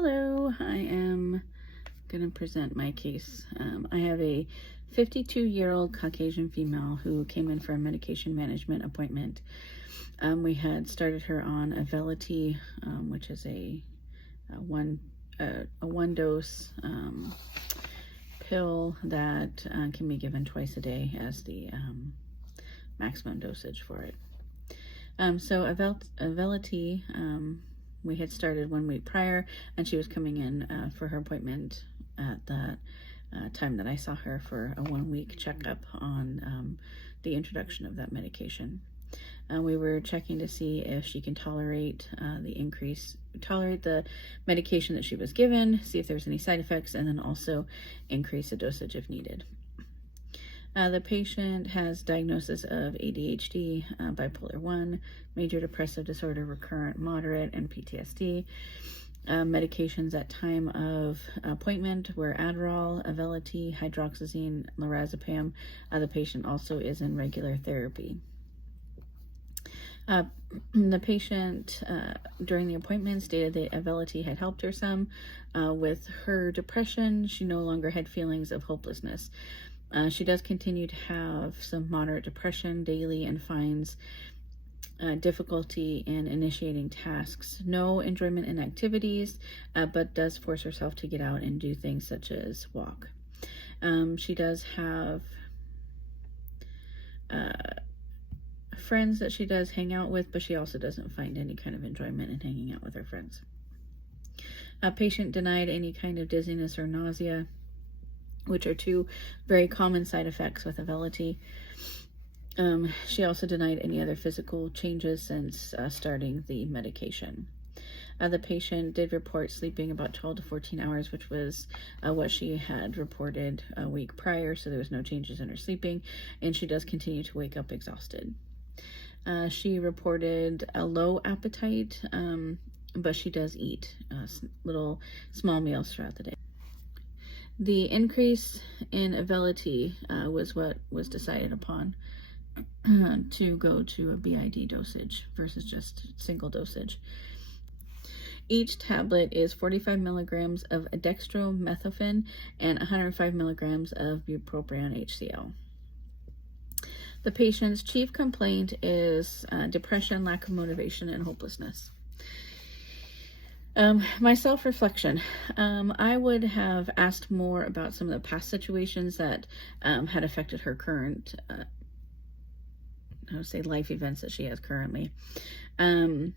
Hello, I am going to present my case. I have a 52-year-old Caucasian female who came in for a medication management appointment. We had started her on Avelity, which is a one-dose pill that can be given twice a day as the maximum dosage for it. So Avelity, we had started 1 week prior, and she was coming in for her appointment at the time that I saw her for a 1 week checkup on the introduction of that medication. We were checking to see if she can tolerate the medication that she was given, see if there's any side effects, and then also increase the dosage if needed. The patient has diagnosis of ADHD, bipolar 1, major depressive disorder, recurrent, moderate, and PTSD. Medications at time of appointment were Adderall, Avelity, hydroxyzine, lorazepam. The patient also is in regular therapy. The patient during the appointment stated that Avelity had helped her some with her depression. She no longer had feelings of hopelessness. She does continue to have some moderate depression daily and finds difficulty in initiating tasks. No enjoyment in activities, but does force herself to get out and do things such as walk. She does have friends that she does hang out with, but she also doesn't find any kind of enjoyment in hanging out with her friends. Patient denied any kind of dizziness or nausea, which are two very common side effects with Avelity. She also denied any other physical changes since starting the medication. The patient did report sleeping about 12 to 14 hours, which was what she had reported a week prior, so there was no changes in her sleeping, and she does continue to wake up exhausted. She reported a low appetite, but she does eat little small meals throughout the day. The increase in Avelity was what was decided upon to go to a BID dosage versus just single dosage. Each tablet is 45 milligrams of dextromethorphan and 105 milligrams of bupropion HCl. The patient's chief complaint is depression, lack of motivation, and hopelessness. My self-reflection, I would have asked more about some of the past situations that had affected her current, I would say, life events that she has currently. But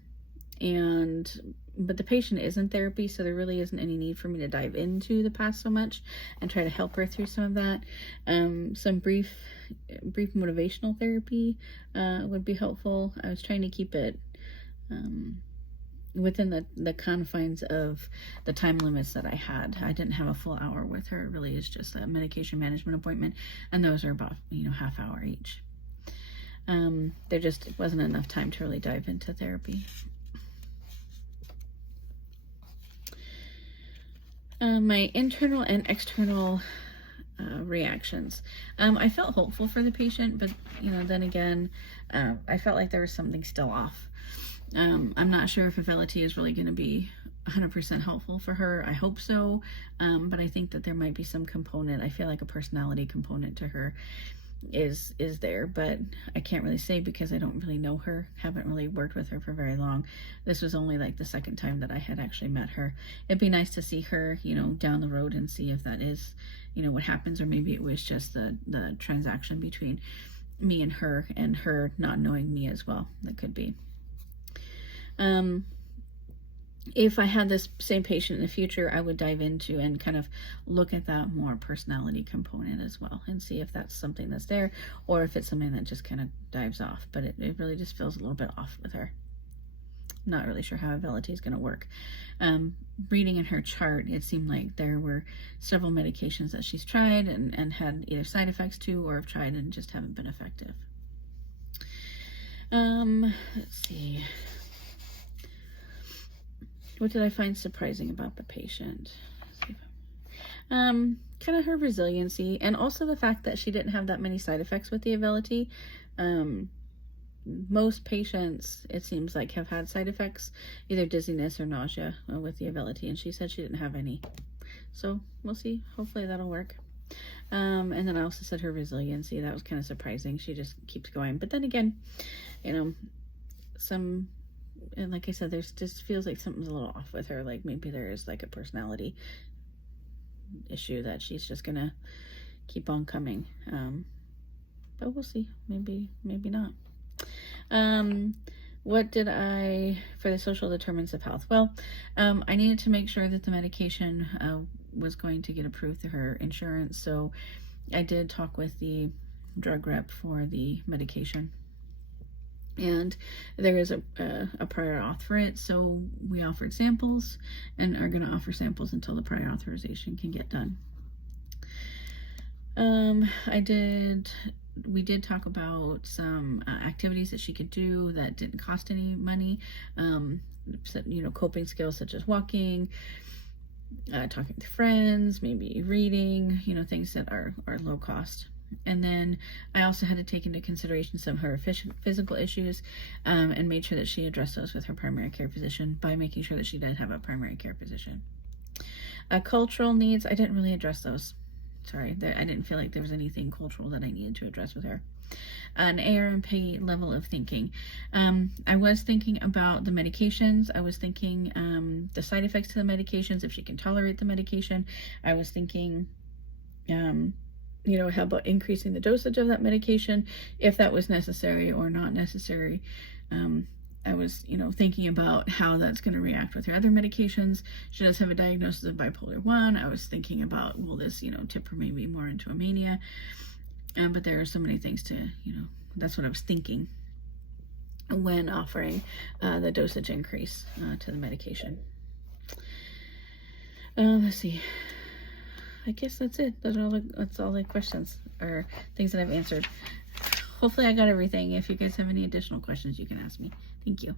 the patient is in therapy, so there really isn't any need for me to dive into the past so much and try to help her through some of that. Some brief motivational therapy would be helpful. I was trying to keep it within the confines of the time limits that I had. I didn't have a full hour with her. It really is just a medication management appointment, and those are about half hour each. There just wasn't enough time to really dive into therapy. My internal and external reactions. I felt hopeful for the patient, but then again, I felt like there was something still off. I'm not sure if Avelity is really going to be 100% helpful for her. I hope so, but I think that there might be some component. I feel like a personality component to her is there, but I can't really say because I don't really know her, haven't really worked with her for very long. This was only like the second time that I had actually met her. It'd be nice to see her, down the road and see if that is, what happens, or maybe it was just the transaction between me and her not knowing me as well. That could be. If I had this same patient in the future, I would dive into and kind of look at that more personality component as well and see if that's something that's there or if it's something that just kind of dives off. But it really just feels a little bit off with her. Not really sure how Avelity is going to work. Reading in her chart, it seemed like there were several medications that she's tried and had either side effects to or have tried and just haven't been effective. Let's see. What did I find surprising about the patient? Kind of her resiliency, and also the fact that she didn't have that many side effects with the Avelity. most patients, it seems like, have had side effects, either dizziness or nausea with the Auvelity, and she said she didn't have any. So we'll see. Hopefully that'll work. And then I also said her resiliency. That was kind of surprising. She just keeps going. But then again, you know, and like I said, there's just feels like something's a little off with her. Like maybe there is like a personality issue that she's just gonna keep on coming. But we'll see. Maybe not. What did I, for the social determinants of health? Well, I needed to make sure that the medication was going to get approved through her insurance. So I did talk with the drug rep for the medication. And there is a prior auth for it. So we offered samples and are going to offer samples until the prior authorization can get done. We did talk about some activities that she could do that didn't cost any money. Coping skills such as walking, talking to friends, maybe reading, things that are low cost. And then I also had to take into consideration some of her physical issues and made sure that she addressed those with her primary care physician by making sure that she did have a primary care physician. Cultural needs, I didn't really address those. Sorry, I didn't feel like there was anything cultural that I needed to address with her. An ARMP level of thinking. I was thinking about the medications. I was thinking the side effects to the medications, if she can tolerate the medication. I was thinking, how about increasing the dosage of that medication, if that was necessary or not necessary. I was, thinking about how that's going to react with her other medications. She does have a diagnosis of bipolar 1. I was thinking about, will this, tip her maybe more into a mania? But there are so many things to, that's what I was thinking when offering the dosage increase to the medication. Let's see. I guess that's it. That's all the questions or things that I've answered. Hopefully I got everything. If you guys have any additional questions, you can ask me. Thank you.